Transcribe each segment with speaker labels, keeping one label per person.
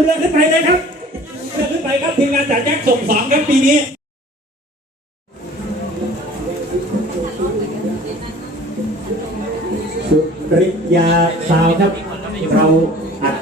Speaker 1: เรือขึ้นไปเลยครับเรือขึ้นไปครับทีมงานจากแจ็คส่งสองครับปีนี้สุริยาสาวครับ เราอัด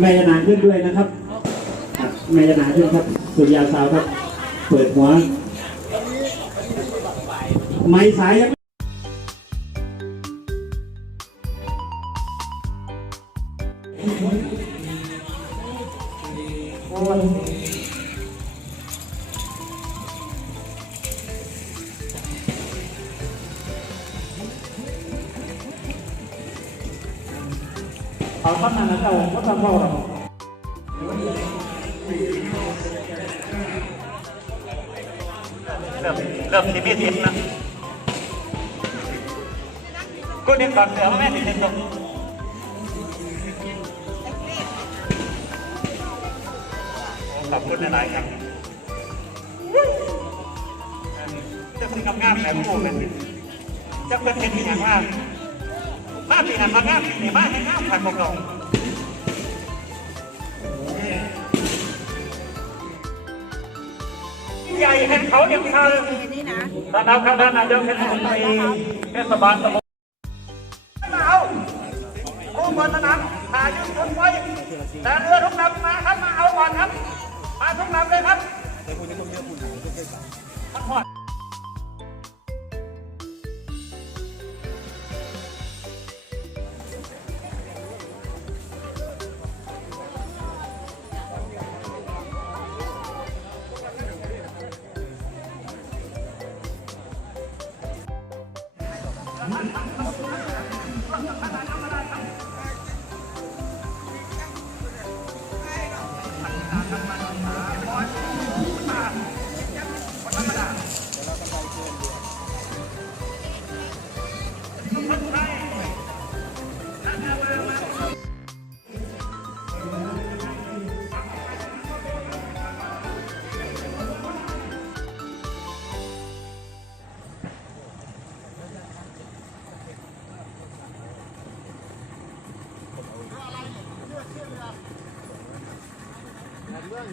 Speaker 1: แม่ยานางขึ้นด้วยนะครับอัดแม่ยานางขึ้นครับ สุริยาสาวครับ เปิดหัว ไม้สายยัง
Speaker 2: กูนี่ก่อนเสือมาแม่ทีมตรงขอบคุณหลายๆครับจะคุณงามๆแบบผู้เป็นจะเป็นเห็นอย่างว่ามาปีนั้นมางามปีนี้มาให้งามผ่านพวกเราใหญ่แห่งเขาเดียวกัน
Speaker 3: นี่นะ
Speaker 2: ท่านนายกท่านนายกเทศมนตรีเทศบาลตำบลมาเอา ผู้เปิดสนามหายุทธคนไว้แต่เรือทุกลำมาครับมาเอาก่อนครับ มาทุกลำเลยครับมันหอด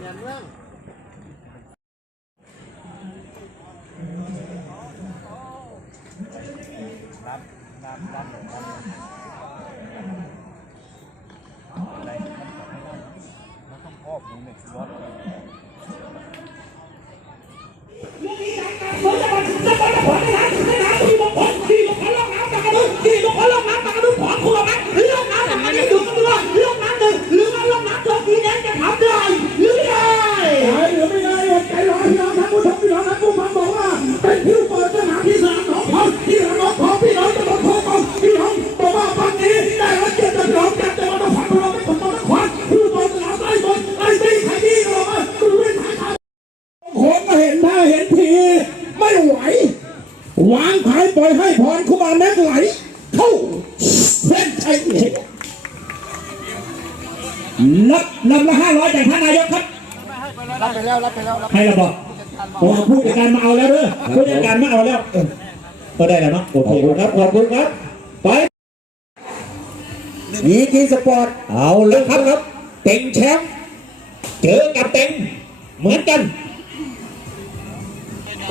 Speaker 4: ห ไม่ไหววางขายปล่อยให้พรคุมารแม็กไหลเข้าเส้นชัยเอก
Speaker 1: รับลำละห้าร้อยจากท่านนายกครับ
Speaker 4: รับไปแล้วรับไปแล้วรับ
Speaker 1: ให้เราบอกผมผู้จัดการมาเอาแล้วเด้อผู้จัดการมาเอาแล้วเออก็ได้แล้วเนาะโอเคครับขอบคุณครับไปมีกีสปอร์ตเอาเลยครับครับเต็งแชมป์เจอกับเต็งเหมือนกัน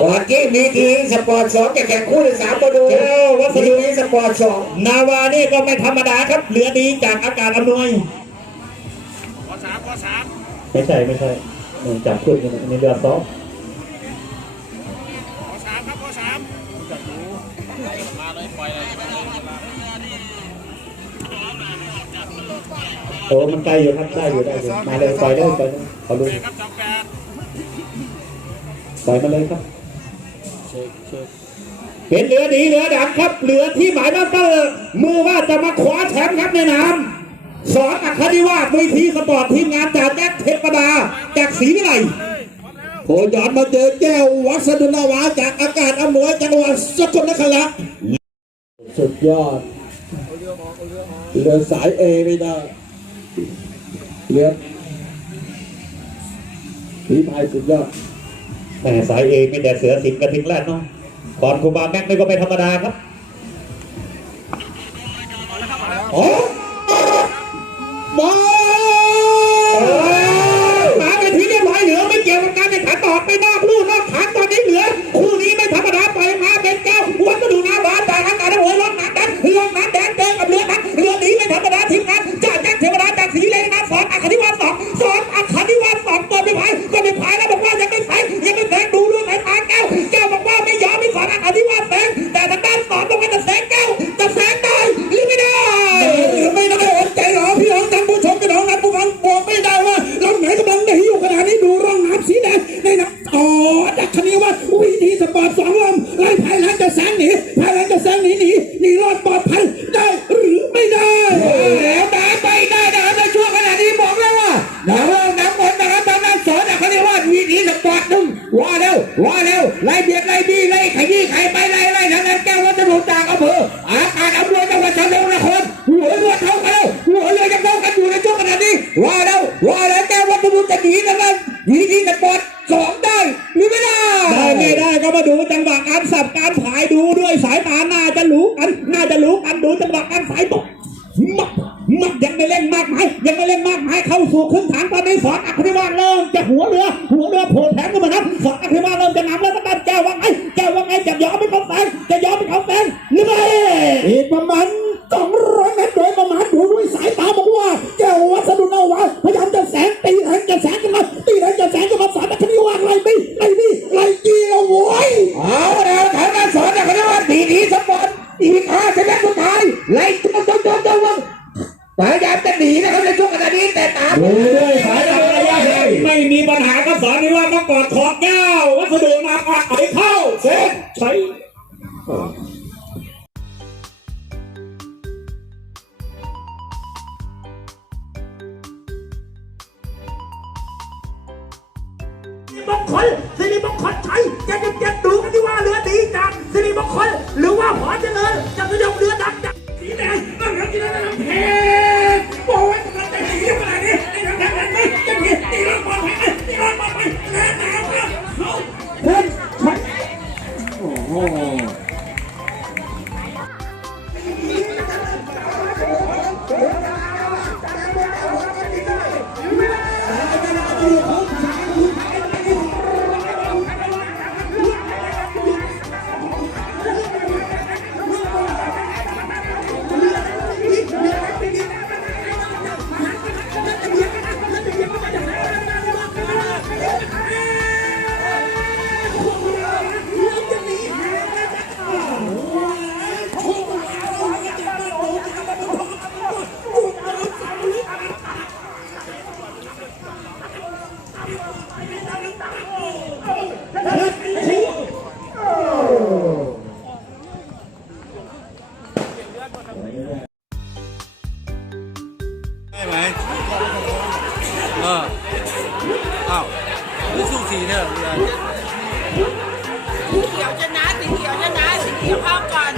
Speaker 5: ก่อนที่มีทีสปอร์ตสองจะแข่งคู่ที่สามมาดู
Speaker 1: เจ้าวัส
Speaker 5: ที
Speaker 1: ดุ
Speaker 5: นี้สปอร์ตสอง
Speaker 1: นาวานี่ก็ไม่ธรรมดาครับ เหลือดีจากอากาศอำนวยขอสามขอสามไม่ใช่ไม่ใช่หนึ่งจากขึ้นอันนี้เรือสองโอ้มันไกลอยู่ครับได้อยู่ได้อยู่มาเลยปล่อยเลยปล่อยเลยขอดูปล่อยมาเลยครับ เป็นเรือดีเรือดำครับเรือที่หมายว่าเตอร์มือว่าจะมาขวาแชมป์ครับในน้ำสอนอัครดิวาสวีทีสปอร์ตทีมงานจากแจ็คเทพดาจากศรีวิไลโคจรมาเจอแก้ววัสดุนาวาจากอากาศอำนวยจังหวัดสกลนครสุดยอดเรือสายเอไม่ได้เรือผีพายสุดยอด แหมสายเอมีแต่เสือสิงกระทิงแรดเนาะก่อนครูบาแม็กไม่ก็ไปธรรมดาครับโอ้บอลมาไปที่เรียบร้อยเหลือไม่เกี่ยวกับการแข่งขันต่อไปนอกลู่นอกทานตอนนี้เหลือ คู่นี้ไม่ธรรมดาไปมาเป็นเจ้าวัสดุนาบาจากอากาศ
Speaker 4: หัวร้อนหนักดันเรืองนั้นแดงเจอกับเรือนั้นเรือนี้ไม่ธรรมดา
Speaker 5: ทีมงานจากแจงษ์เทวดาจากสีเลนนะ วิธีสปอร์ตหนึ่งว่าแล้วว่าแล้วไล่เบียดไล่บี้ไล่ขยี้ไขไป หั
Speaker 1: วเรือโผล่แผงขึ้นมาครับขาขึ้มา
Speaker 4: เริ่มจะน
Speaker 5: ปัญหากับสารนิว่า
Speaker 1: ต้องกอดขอบแก้ววัสดุมาอัดไหเข้าเซ็ตใช้
Speaker 4: บงคลสิริบงคลชัยจะจะจะดูกันที่ว่าเรือดีจากสิริบงคลหรือว่าหอเจริญจะพยงเรือดักจากสีแดงนั่งแล้วกินแล้วน้ำเพชรบอกว่าจะจะหิวขนาดนี่ไอ้น้ำแดงนั้นไม่จะมีดตีแล้ว
Speaker 3: อ้าวรู้สู้สีเนี่ย
Speaker 6: สีเขียวจะนะสีเขียวจะนะสีเขียวเข้าก่อน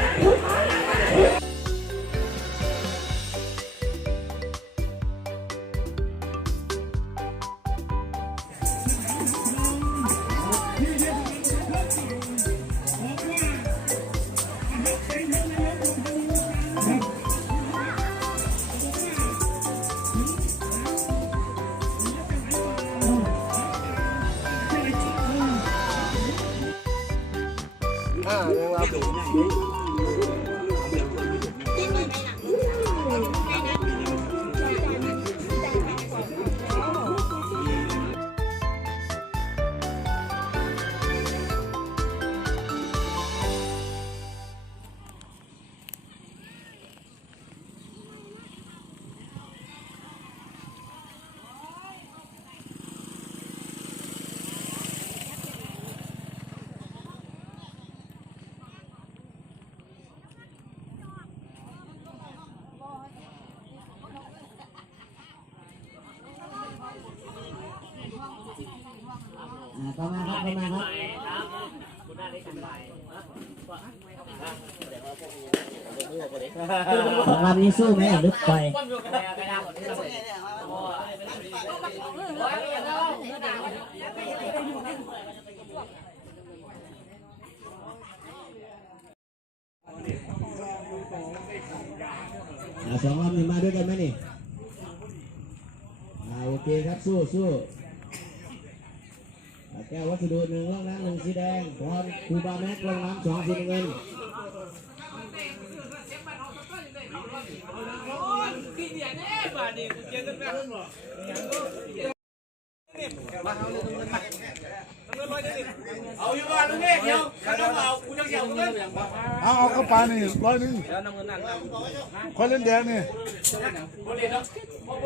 Speaker 7: เข้ามาครับคุณได้าเล็กกันไปของลำนี้สู้ไหมลึกไปสองลำนี่มาด้วยกันไหมนี่โอเคครับสู้สู้
Speaker 8: แก้ววัสดุหนึ่งล่องน้ำหนึ่งสีแดงพรคูบาแม็กล่องน้ำสองสีน้ำเงิน
Speaker 5: เอาเอาเข้าไปนี่ร้อยนึงคนเล่นแดงนี่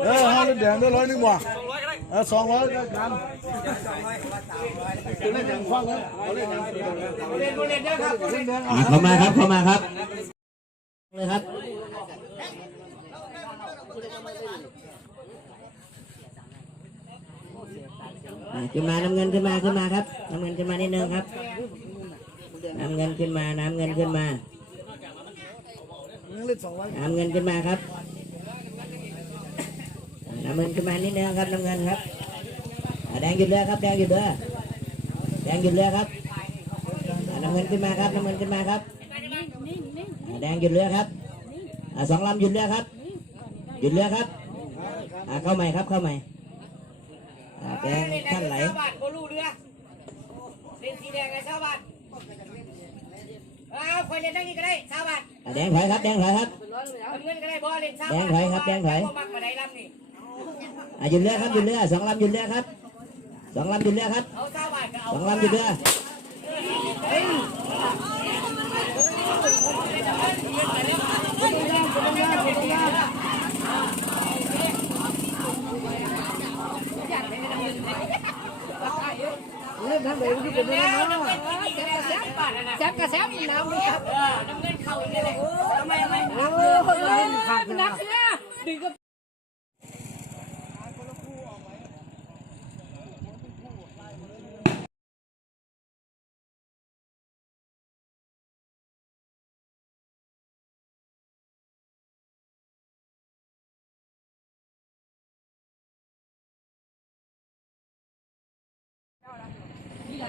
Speaker 5: เออเอาเล่นแดงด้วยร้อยนึงว่ะเออสองร้อยก็กันเล่นแดงฟังเลยเอาเล่นแดงเล่นเล่นครับเล่นแดง
Speaker 7: อ่าเข้ามาครับเข้ามาครับเลยครับ ขึ้นมาน้ำเงินขึ้นมาขึ้นมาครับน้ำเงินขึ้นมานิดนึงครับน้ำเงินขึ้นมาน้ำเงินขึ้นมา
Speaker 5: เล่นสองร้อย
Speaker 7: น้ำเงินขึ้นมาครับน้ำเงินขึ้นมานิดนึงครับน้ำเงินครับอ่าแดงหยุดเรือครับแดงหยุดเรือแดงหยุดเรือครับอ่าน้ำเงินขึ้นมาครับน้ำเงินขึ้นมาครับอ่าแดงหยุดเรือครับอ่าสองลำหยุดเรือครับหยุดเรือครับอ่าเข้าใหม่ครับเข้าใหม่อ่า แดงท่านไหล
Speaker 6: ชาวบ้านโบลูเรือเล่นสีแดงไงชาวบ้านเอาคนเล่นทั้งนี้ก็ได้ชาวบ้าน
Speaker 7: อ่าแดงถอยครับแดงถอยครับ
Speaker 6: เอาเงินก็ได้บ่เล่นชาว
Speaker 7: แด
Speaker 6: บ้าน
Speaker 7: งถอยครับแดงถอย
Speaker 6: บ่มักมาได้ลำนี่
Speaker 7: อ่าหยุดเรือครับหยุดเรือสองลำหยุดเรือครับสองลำหยุดเรือครับ
Speaker 6: เอาชาวบ้านก็เอา
Speaker 7: สองลำหยุดเรือ
Speaker 6: แล้วน้ำเงิน เข้าอีกแล้วแซ่บบ้าะแซ่บกระแซ่บอีกน้ำนี่ครับเน้ำเงินเขาอีกแล้วทำไมไม่นับเลยนักเลยดึง
Speaker 2: ก็